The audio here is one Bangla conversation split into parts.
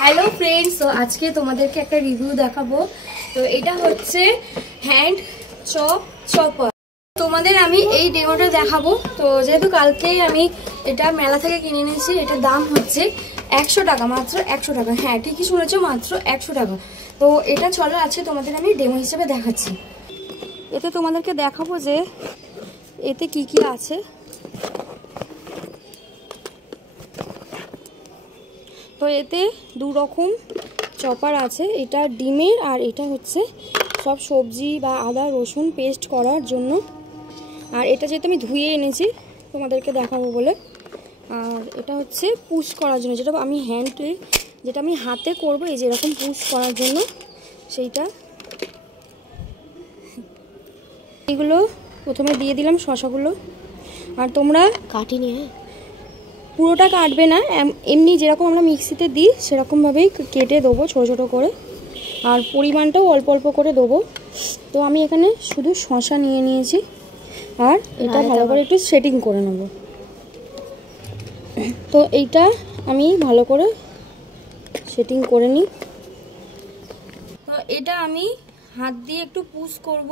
হ্যালো ফ্রেন্ডস, তো আজকে তোমাদেরকে একটা রিভিউ দেখাবো। তো এটা হচ্ছে হ্যান্ড চপার। তোমাদের আমি এই ডেমোটা দেখাবো। তো যেহেতু কালকেই আমি এটা মেলা থেকে কিনে নিয়েছি, এটার দাম হচ্ছে 100 টাকা, মাত্র 100 টাকা। হ্যাঁ, ঠিকই শুনেছো, মাত্র 100 টাকা। তো এটা চলো আজকে তোমাদের আমি ডেমো হিসেবে দেখাচ্ছি। এতে তোমাদেরকে দেখাবো যে এতে কি কি আছে। তো এতে দু রকম চপার আছে, এটা ডিমের আর এটা হচ্ছে সব সবজি বা আদা রসুন পেস্ট করার জন্য। আর এটা যেহেতু আমি ধুয়ে এনেছি তোমাদেরকে দেখাবো বলে। আর এটা হচ্ছে পুশ করার জন্য, যেটা আমি হাতে করবো, এই যে এরকম পুশ করার জন্য সেইটা। এইগুলো প্রথমে দিয়ে দিলাম শসাগুলো। আর তোমরা কাটিনি, পুরোটা কাটবে না, এমনি যেরকম আমরা মিক্সিতে দিই সেরকমভাবেই কেটে দেবো ছোটো ছোটো করে। আর পরিমাণটাও অল্প অল্প করে দেবো। তো আমি এখানে শুধু শসা নিয়ে নিয়েছি। আর এটা ভালো করে একটু সেটিং করে নেব। তো এইটা আমি ভালো করে সেটিং করে নিই। তো এটা আমি হাত দিয়ে একটু পুশ করব।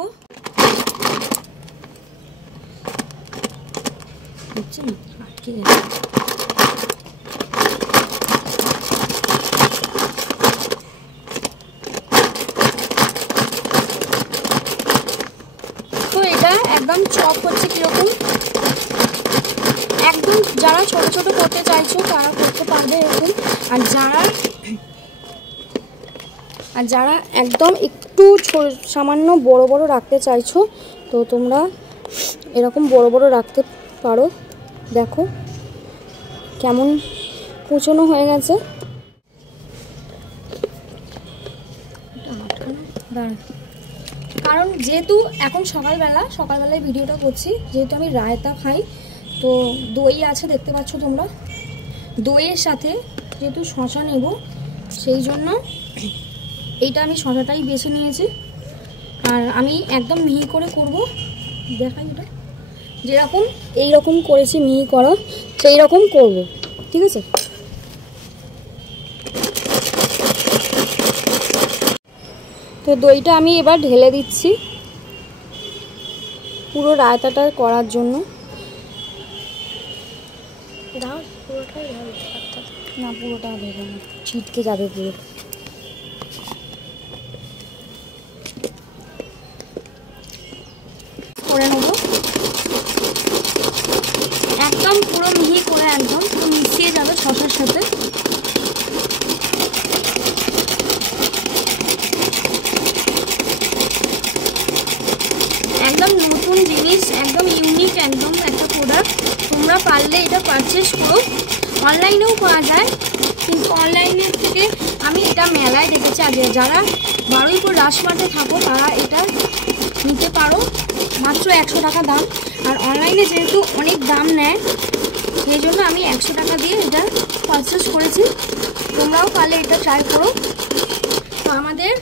হচ্ছে না, আটকে যাচ্ছে। তো এটা একদম চপ হচ্ছে কিরকম, একদম যারা ছোট ছোট করতে চাইছো তারা করতে পারবে এরকম। আর যারা একদম একটু সামান্য বড় বড় রাখতে চাইছো তো তোমরা এরকম বড় বড় রাখতে পারো। দেখো কেমন কুচনো হয়ে গেছে। কারণ যেহেতু এখন সকালবেলায় ভিডিওটা করছি, যেহেতু আমি রায়তা খাই, তো দই আছে দেখতে পাচ্ছ তোমরা। দইয়ের সাথে যেহেতু শসা নেব, সেই জন্য এইটা আমি শসাটাই বেছে নিয়েছি। আর আমি একদম মিহি করে করব, দেখাই এটা যেরকম এইরকম করেছি মিহি করা, সেই রকম করব, ঠিক আছে। তো দইটা আমি এবার ঢেলে দিচ্ছি পুরো রায়তাটা করার জন্য। না, পুরোটা দেবো না, ছিটকে যাবে পুরো। করে নেবো একদম পুরো মিহি করে, একদম পুরো মিশিয়ে যাবে শসার সাথে। একদম নতুন জিনিস, একদম ইউনিক, একদম একটা প্রোডাক্ট। তোমরা পারলে এটা পারচেস করো। অনলাইনেও পাওয়া যায়, কিন্তু অনলাইনের থেকে আমি এটা মেলায় দেখেছি। আর যারা বারুইপুর রাসমার্টে থাকো তারা এটা নিতে পারো, মাত্র 100 টাকা দাম। আর অনলাইনে যেহেতু অনেক দাম নেয়, সেই জন্য আমি 100 টাকা দিয়ে এটা পারচেস করেছি। তোমরাও পারলে এটা ট্রাই করো। তো আমাদের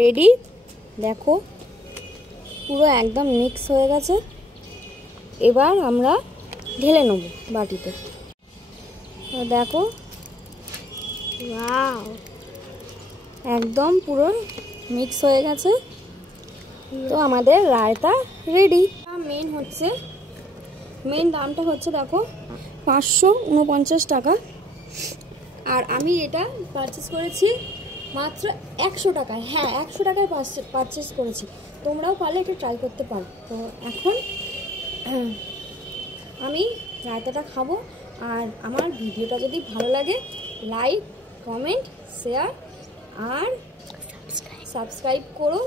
রেডি, দেখো পুরো একদম মিক্স হয়ে গেছে। এবার আমরা ঢেলে নেব বাটিতে। তো দেখো, ওয়াও, একদম পুরো মিক্স হয়ে গেছে। তো আমাদের রায়তা রেডি। মেন দামটা হচ্ছে দেখো 549 টাকা। আর আমি এটা পারচেস করেছি মাত্র 100 টাকায়। হ্যাঁ, 100 টাকায় পারচেস করেছি। তোমরাও পারলে এটা ট্রাই করতে পারো। তো এখন আমি রায়তাটা খাবো। আর আমার ভিডিওটা যদি ভালো লাগে, লাইক কমেন্ট শেয়ার আর সাবস্ক্রাইব করো।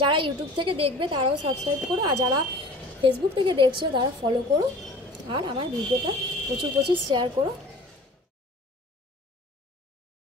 যারা ইউটিউব থেকে দেখবে তারাও সাবস্ক্রাইব করো, আর যারা ফেসবুক থেকে দেখছো তারা ফলো করো। আর আমার ভিডিওটা প্রচুর শেয়ার করো।